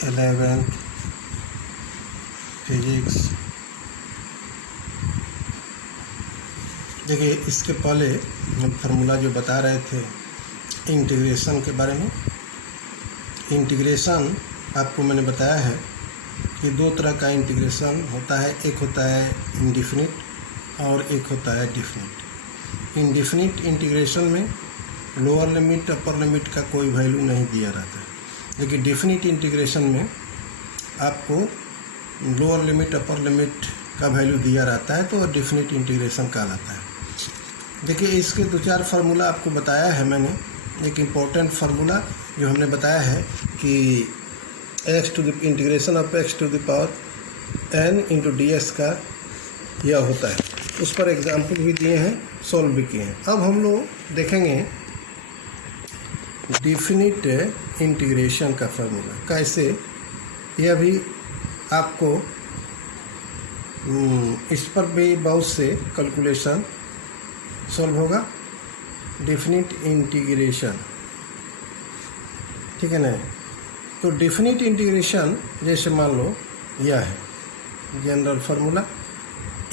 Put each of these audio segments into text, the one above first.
11th physics. देखिए, इसके पहले हम फार्मूला जो बता रहे थे इंटीग्रेशन के बारे में। इंटीग्रेशन आपको मैंने बताया है कि दो तरह का इंटीग्रेशन होता है, एक होता है इंडिफिनिट और एक होता है डिफिनिट। इंडिफिनिट इंटीग्रेशन में लोअर लिमिट अपर लिमिट का कोई वैल्यू नहीं दिया रहता है, लेकिन डिफिनिट इंटीग्रेशन में आपको लोअर लिमिट अपर लिमिट का वैल्यू दिया रहता है, तो डिफिनिट इंटीग्रेशन कहलाता है। देखिए, इसके दो चार फार्मूला आपको बताया है मैंने। एक इम्पोर्टेंट फार्मूला जो हमने बताया है कि x to the integration of x to the power n into d x का यह होता है। उस पर एग्जाम्पल भी दिए हैं, सॉल्व भी किए हैं। अब हम लोग देखेंगे डिफिनिट इंटीग्रेशन का फार्मूला कैसे, यह भी आपको इस पर भी बहुत से कैलकुलेशन सॉल्व होगा। डिफिनिट इंटीग्रेशन, ठीक है ना। तो डिफिनिट इंटीग्रेशन जैसे मान लो यह है general formula,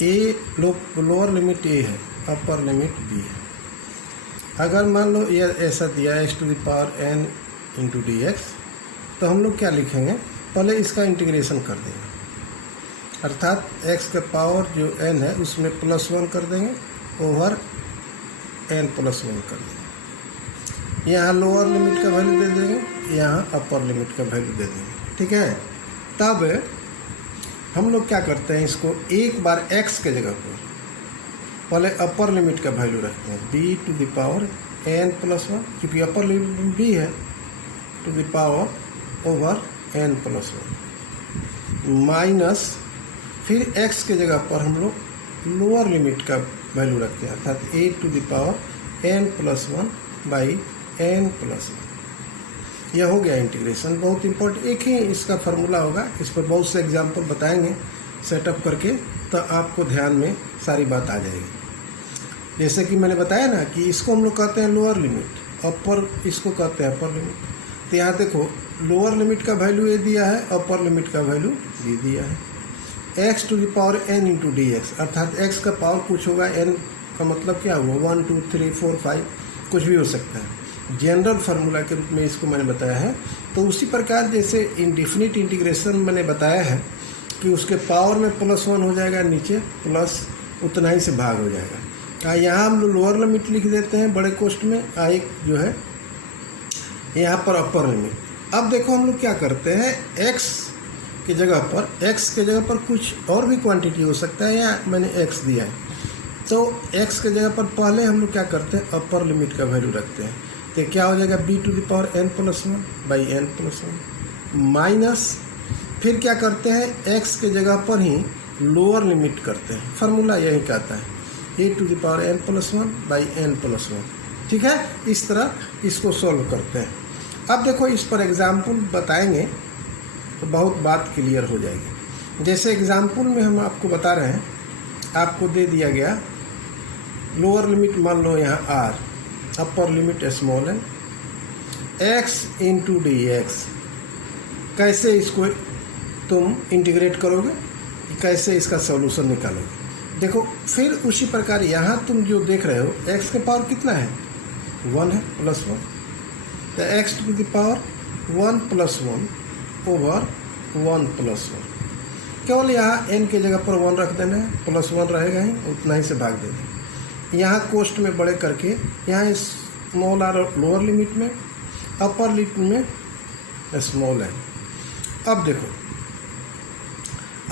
a lower limit a है, अपर लिमिट बी है। अगर मान लो यह ऐसा दिया है x to the power n into d x, तो हम लोग क्या लिखेंगे, पहले इसका इंटीग्रेशन कर देंगे, अर्थात एक्स का पावर जो एन है उसमें +1 कर देंगे ओवर एन +1 कर देंगे। यहाँ लोअर लिमिट का वैल्यू दे देंगे, यहाँ अपर लिमिट का वैल्यू दे देंगे, ठीक है। तब हम लोग क्या करते हैं, इसको एक बार एक्स के जगह पर पहले अपर लिमिट का वैल्यू रखते हैं, b to the power n +1, क्योंकि अपर लिमिट बी है, to the power over n +1 minus, फिर एक्स के जगह पर हम लोग लोअर लिमिट का वैल्यू रखते हैं, अर्थात a to the power n +1 by n +1। यह हो गया इंटीग्रेशन। बहुत इंपॉर्टेंट एक ही इसका फार्मूला होगा, इस पर बहुत से एग्जाम्पल बताएंगे सेटअप करके, तो आपको ध्यान में सारी बात आ जाएगी। जैसे कि मैंने बताया ना कि इसको हम लोग कहते हैं लोअर लिमिट, अपर इसको कहते हैं अपर लिमिट। तो यहाँ देखो, लोअर लिमिट का वैल्यू ए दिया है, अपर लिमिट का वैल्यू बी दिया है। X to the power n into d x, अर्थात एक्स का पावर कुछ होगा, एन का मतलब क्या हुआ, 1 2 3 4 5 कुछ भी हो सकता है। जनरल फार्मूला के रूप में इसको मैंने बताया है। तो उसी प्रकार जैसे इंडिफिनिट इंटीग्रेशन मैंने बताया है कि उसके पावर में +1 हो जाएगा, नीचे प्लस उतना ही से भाग हो जाएगा। यहाँ हम लोअर लिमिट लिख देते हैं बड़े कोष्ठ में, एक जो है यहाँ पर अपर लिमिट। अब देखो हम लोग क्या करते हैं, x की जगह पर कुछ और भी क्वांटिटी हो सकता है, या मैंने x दिया है, तो x के जगह पर पहले हम लोग क्या करते हैं, अपर लिमिट का वैल्यू रखते हैं। तो क्या हो जाएगा, b to the power n +1 by n +1 minus, फिर क्या करते हैं, x के जगह पर ही लोअर लिमिट करते हैं। फार्मूला यही कहता है, a to the power n +1 by n +1, ठीक है। इस तरह इसको सॉल्व करते हैं। अब देखो, इस पर एग्जाम्पल बताएंगे तो बहुत बात क्लियर हो जाएगी। जैसे एग्जाम्पल में हम आपको बता रहे हैं, आपको दे दिया गया लोअर लिमिट मान लो यहाँ r, upper limit small n, x into d x. कैसे इसको तुम इंटीग्रेट करोगे, कैसे इसका सॉल्यूशन निकालोगे। देखो, फिर उसी प्रकार यहाँ तुम जो देख रहे हो, x का पावर कितना है, 1 है, +1, तो x to the power 1 +1 over 1 +1। केवल यहाँ n के जगह पर 1 रख देना है, +1 रहेगा ही, उतना ही से भाग देना। यहाँ कोष्ठ में बड़े करके, यहाँ स्मॉल आर लोअर लिमिट में, अपर लिमिट में स्मॉल है। अब देखो,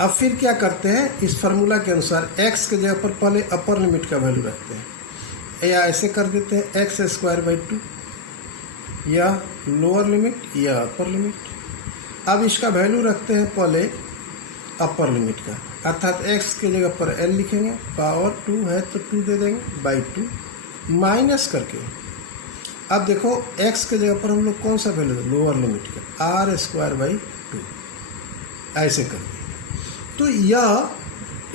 अब फिर क्या करते हैं, इस फार्मूला के अनुसार x के जगह पर पहले अपर लिमिट का वैल्यू रखते हैं, या ऐसे कर देते हैं x²/2, या लोअर लिमिट या अपर लिमिट। अब इसका वैल्यू रखते हैं पहले अपर लिमिट का, अर्थात x के जगह पर l लिखेंगे, पावर 2 है तो 2 दे देंगे बाई 2 माइनस करके। अब देखो, x के जगह पर हम लोग कौन सा वैल्यू, लोअर लिमिट का, r²/2 ऐसे करके। तो यह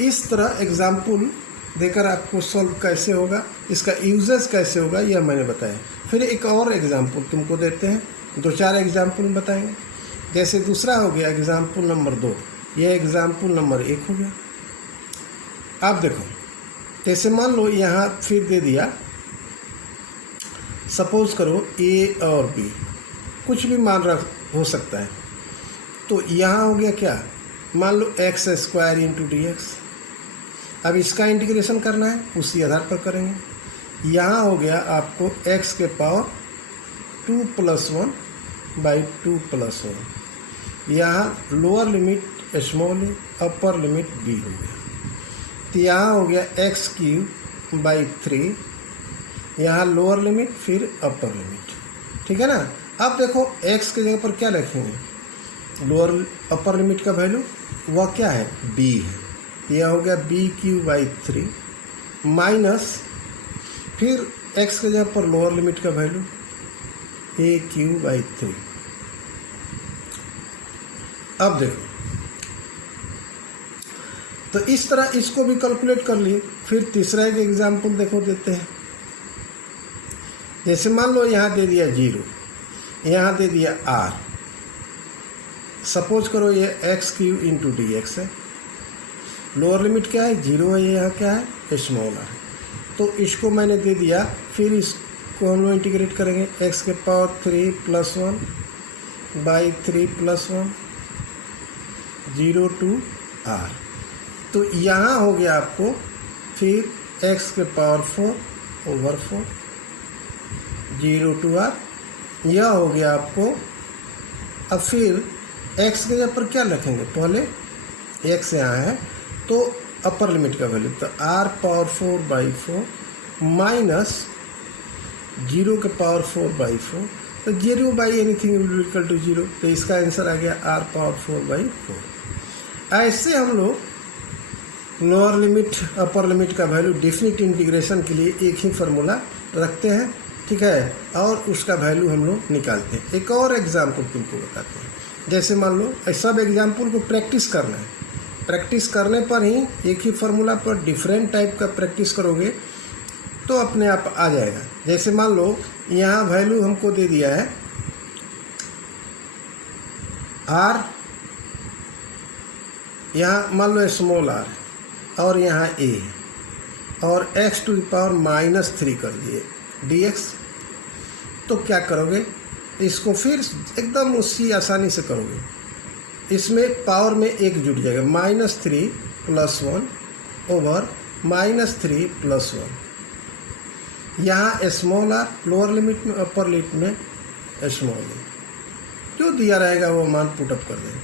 इस तरह एग्जाम्पल देकर आपको सॉल्व कैसे होगा, इसका यूजेस कैसे होगा, यह मैंने बताया। फिर एक और एग्जाम्पल तुमको देते हैं, 2-4 एग्जाम्पल बताएंगे। जैसे दूसरा हो गया एग्जाम्पल नंबर 2, यह एग्जाम्पल नंबर 1 हो गया। अब देखो, जैसे मान लो यहाँ फिर दे दिया, सपोज करो ए और बी कुछ भी मान रख हो सकता है। तो यहाँ हो गया क्या, मान लो x square into d x. अब इसका इंटीग्रेशन करना है, उसी आधार पर करेंगे। यहाँ हो गया आपको एक्स के पावर 2 + 1 बाई 2 + 1। यहाँ लोअर लिमिट स्मॉल है, अपर लिमिट बी हो गया। तो यहाँ हो गया x³ बाई 3, यहाँ लोअर लिमिट फिर अपर लिमिट, ठीक है ना। अब देखो x के जगह पर क्या रखेंगे, लोअर अपर लिमिट का वैल्यू वह क्या है, b है। यह हो गया b³ बाई 3 माइनस फिर x के जगह पर लोअर लिमिट का वैल्यू a³ बाई 3। अब देखो, तो इस तरह इसको भी कैलकुलेट कर लिए। फिर तीसरा एक एग्जाम्पल देखो देते हैं। जैसे मान लो यहाँ दे दिया 0, यहाँ दे दिया r, सपोज करो ये x³ इंटू डी एक्स है। लोअर लिमिट क्या है, 0 है, यहाँ क्या है, स्मॉल r। तो इसको मैंने दे दिया, फिर इसको हम लोग इंटीग्रेट करेंगे, x के पावर 3 + 1 बाई 3 + 1 0 to r। तो यहाँ हो गया आपको फिर x के पावर 4/4 0 to r। यह हो गया आपको। अब फिर x के जगह पर क्या रखेंगे, पहले x यहाँ है तो अपर लिमिट का वैल्यू, तो r⁴/4 माइनस 0 के पावर 4/4, तो 0 बाई एनीथिंग इक्वल टू 0। तो इसका आंसर आ गया r⁴/4। ऐसे हम लोग लोअर लिमिट अपर लिमिट का वैल्यू डेफिनिट इंटीग्रेशन के लिए एक ही फार्मूला रखते हैं, ठीक है, और उसका वैल्यू हम लोग निकालते हैं। एक और एग्जाम्पल तुमको बताते हैं। जैसे मान लो सब एग्जाम्पल को प्रैक्टिस करना है, प्रैक्टिस करने पर ही एक ही फार्मूला पर डिफरेंट टाइप का प्रैक्टिस करोगे तो अपने आप आ जाएगा। जैसे मान लो यहाँ वैल्यू हमको दे दिया है r, यहाँ मान लो स्मॉल r और यहाँ a है, और x⁻³ कर दिए dx। तो क्या करोगे, इसको फिर एकदम उसी आसानी से करोगे। इसमें पावर में 1 जुड़ जाएगा, -3 + 1 ओवर -3 + 1। यहाँ स्मॉल r लोअर लिमिट में, अपर लिमिट में स्मॉल है, जो दिया रहेगा वो मान पुटअप कर देंगे।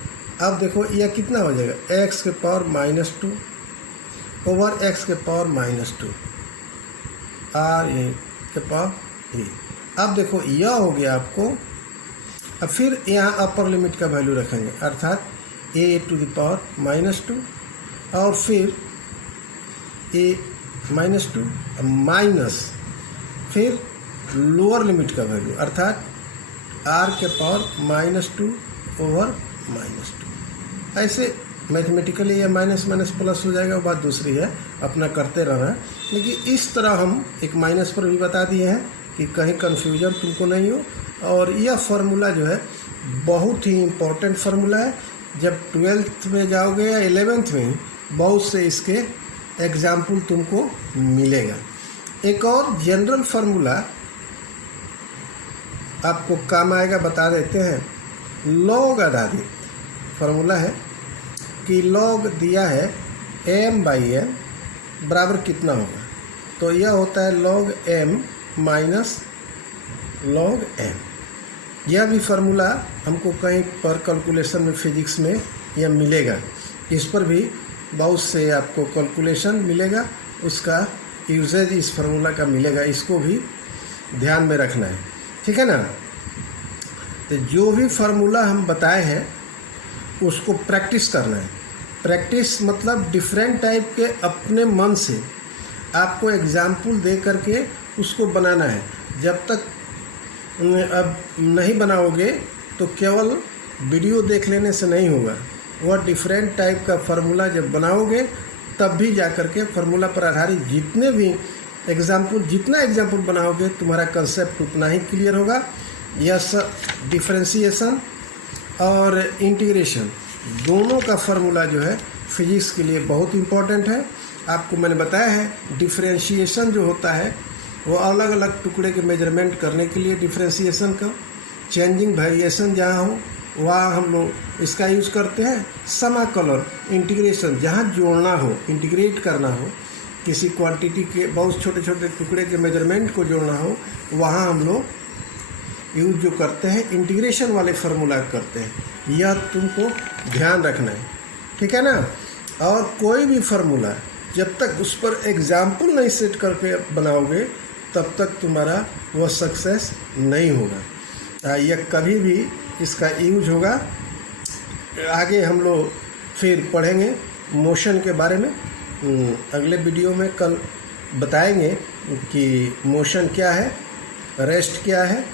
अब देखो यह कितना हो जाएगा, x के पावर -2 ओवर x के पावर -2 r ए के पावर ए। अब देखो यह हो गया आपको। अब फिर यहाँ अपर लिमिट का वैल्यू रखेंगे, अर्थात a⁻² और फिर a-2 माइनस फिर लोअर लिमिट का वैल्यू, अर्थात r के पावर -2 ओवर -2। ऐसे मैथमेटिकली ये माइनस प्लस हो जाएगा, बात दूसरी है, अपना करते रहना है। लेकिन इस तरह हम एक माइनस पर भी बता दिए हैं कि कहीं कन्फ्यूजन तुमको नहीं हो। और यह फार्मूला जो है बहुत ही इम्पोर्टेंट फार्मूला है। जब 12th में जाओगे या 11th में बहुत से इसके एग्जाम्पल तुमको मिलेगा। एक और जनरल फार्मूला आपको काम आएगा, बता देते हैं। लॉग आधारित फार्मूला है कि लॉग दिया है m/n बराबर कितना होगा, तो यह होता है log m minus log m। यह भी फार्मूला हमको कहीं पर कैलकुलेशन में फिजिक्स में यह मिलेगा, इस पर भी बहुत से आपको कैलकुलेशन मिलेगा, उसका यूजेज इस फार्मूला का मिलेगा, इसको भी ध्यान में रखना है, ठीक है ना। तो जो भी फार्मूला हम बताए हैं उसको प्रैक्टिस करना है। प्रैक्टिस मतलब डिफरेंट टाइप के अपने मन से आपको एग्जाम्पल दे करके उसको बनाना है। जब तक अब नहीं बनाओगे तो केवल वीडियो देख लेने से नहीं होगा, वह डिफरेंट टाइप का फार्मूला जब बनाओगे तब भी जा कर के फार्मूला पर आधारित जितने भी जितना एग्जाम्पल बनाओगे तुम्हारा कंसेप्ट उतना ही क्लियर होगा। यह सब डिफ्रेंसिएशन और इंटीग्रेशन, दोनों का फार्मूला जो है फिजिक्स के लिए बहुत इम्पोर्टेंट है। आपको मैंने बताया है डिफरेंशिएशन जो होता है वो अलग अलग टुकड़े के मेजरमेंट करने के लिए डिफरेंशिएशन का, चेंजिंग वेरिएशन जहाँ हो वहाँ हम लोग इसका यूज़ करते हैं। समाकलन इंटीग्रेशन, जहाँ जोड़ना हो, इंटीग्रेट करना हो, किसी क्वांटिटी के बहुत छोटे छोटे टुकड़े के मेजरमेंट को जोड़ना हो, वहाँ हम लोग यूज जो करते हैं इंटीग्रेशन वाले फार्मूला करते हैं। यह तुमको ध्यान रखना है, ठीक है ना। और कोई भी फार्मूला जब तक उस पर एग्जाम्पल नहीं सेट करके बनाओगे तब तक तुम्हारा वह सक्सेस नहीं होगा। यह कभी भी इसका यूज होगा। आगे हम लोग फिर पढ़ेंगे मोशन के बारे में, अगले वीडियो में कल बताएंगे कि मोशन क्या है, रेस्ट क्या है,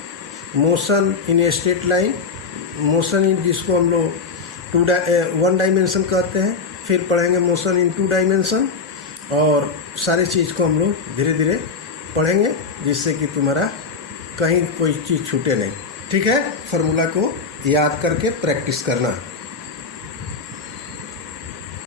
motion in a straight line, motion in जिसको हम लोग 1 डायमेंशन कहते हैं, फिर पढ़ेंगे मोशन इन 2 डायमेंशन, और सारे चीज़ को हम लोग धीरे धीरे पढ़ेंगे जिससे कि तुम्हारा कहीं कोई चीज़ छूटे नहीं, ठीक है। फार्मूला को याद करके प्रैक्टिस करना।